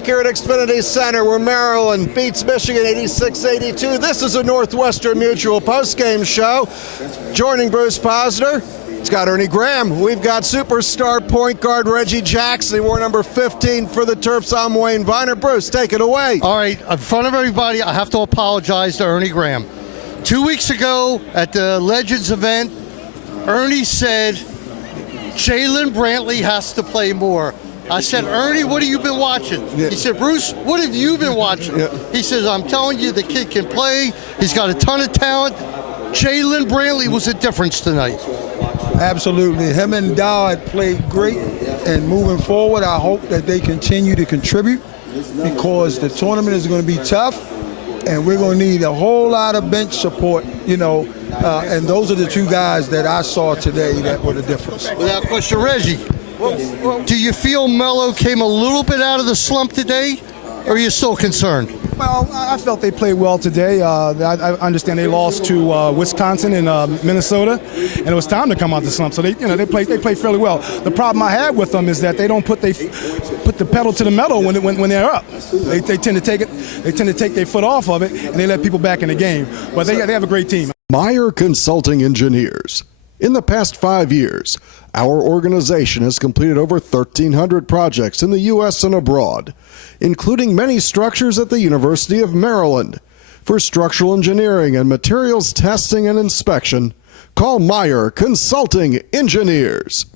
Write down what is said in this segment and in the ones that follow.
back here at Xfinity Center where Maryland beats Michigan 86-82. This is a Northwestern Mutual postgame show. Joining Bruce Posner, it's got Ernie Graham. We've got superstar point guard Reggie Jackson. He wore number 15 for the Terps. I'm Wayne Viener. Bruce, take it away. All right, in front of everybody, I have to apologize to Ernie Graham. 2 weeks ago at the Legends event, Ernie said Jalen Brantley has to play more. I said, Ernie, what have you been watching? Yeah. He said, Bruce, what have you been watching? Yeah. He says, I'm telling you, the kid can play. He's got a ton of talent. Jalen Brantley was a difference tonight. Absolutely. Him and Dowd played great, and moving forward, I hope that they continue to contribute because the tournament is going to be tough, and we're going to need a whole lot of bench support, and those are the two guys that I saw today that were the difference. Without question, Reggie. Do you feel Melo came a little bit out of the slump today, or are you still concerned? Well, I felt they played well today. I understand they lost to Wisconsin and Minnesota, and it was time to come out the slump. So they played fairly well. The problem I have with them is that they don't put the pedal to the metal when they're up. They tend to take their foot off of it, and they let people back in the game. But they have a great team. Meyer Consulting Engineers. In the past 5 years, our organization has completed over 1,300 projects in the U.S. and abroad, including many structures at the University of Maryland. For structural engineering and materials testing and inspection, call Meyer Consulting Engineers.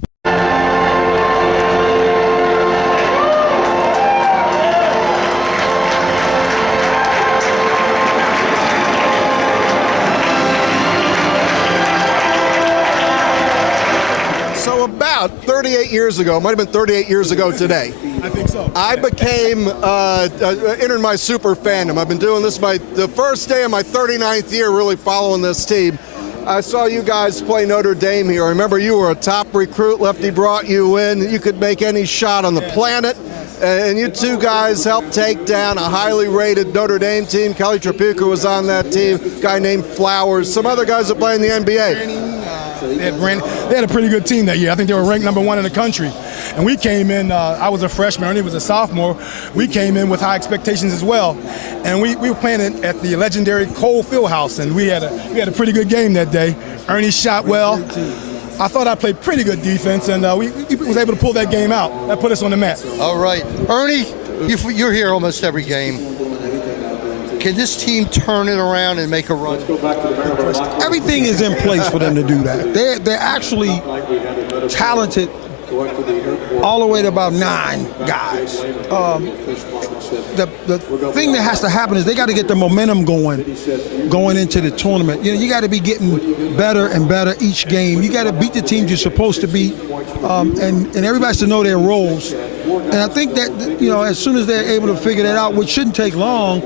About 38 years ago, might have been 38 years ago today, I think so. I became, entered my super fandom. I've been doing this the first day of my 39th year really following this team. I saw you guys play Notre Dame here. I remember you were a top recruit. Lefty brought you in. You could make any shot on the planet. And you two guys helped take down a highly rated Notre Dame team. Kelly Trapuka was on that team, a guy named Flowers, some other guys that play in the NBA. They had a pretty good team that year. I think they were ranked #1 in the country. And we came in, I was a freshman, Ernie was a sophomore. We came in with high expectations as well. And we were playing at the legendary Cole Fieldhouse, and we had a pretty good game that day. Ernie shot well. I thought I played pretty good defense, and we was able to pull that game out. That put us on the mat. All right. Ernie, you're here almost every game. Can this team turn it around and make a run? Everything is in place for them to do that. They're actually talented all the way to about 9 guys. The thing that has to happen is they got to get the momentum going into the tournament. You got to be getting better and better each game. You got to beat the teams you're supposed to beat, and everybody has to know their roles. And I think that as soon as they're able to figure that out, which shouldn't take long,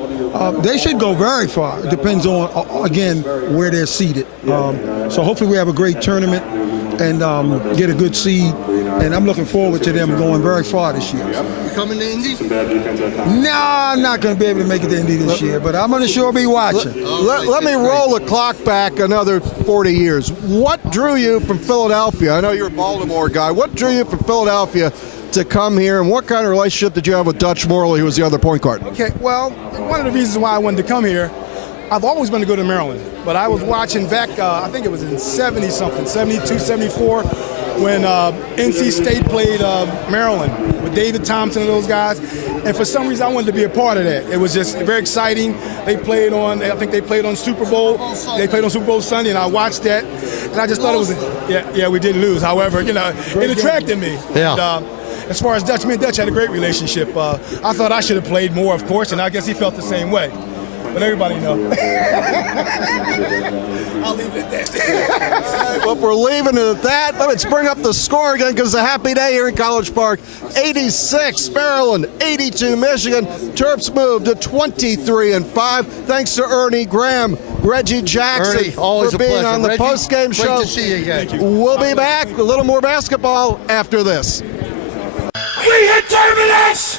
they should go very far. It depends on again where they're seated. So hopefully we have a great tournament and get a good seed. And I'm looking forward to them going very far this year. You coming to Indy? No, I'm not going to be able to make it to Indy this year, but I'm going to sure be watching. Let me roll the clock back another 40 years. What drew you from Philadelphia? I know you're a Baltimore guy. What drew you from Philadelphia to come here, and what kind of relationship did you have with Dutch Morley, who was the other point guard? Okay, well, one of the reasons why I wanted to come here, I've always wanted to go to Maryland, but I was watching back, I think it was in 70-something, 72, 74, when NC State played Maryland with David Thompson and those guys, and for some reason I wanted to be a part of that. It was just very exciting. I think they played on Super Bowl. They played on Super Bowl Sunday, and I watched that, and I just thought it was, yeah, we didn't lose. However, it attracted me. Yeah. And, as far as Dutch, me and Dutch had a great relationship. I thought I should have played more, of course, and I guess he felt the same way. But everybody knows. I'll leave it at that. All right, well, if we're leaving it at that, let's bring up the score again because it's a happy day here in College Park. 86 Maryland, 82 Michigan. Terps moved to 23-5. Thanks to Ernie Graham, Reggie Jackson Ernie, always for being a pleasure. on the Reggie, postgame show. Great to see you again. We'll be back. A little more basketball after this. We hit Terminus!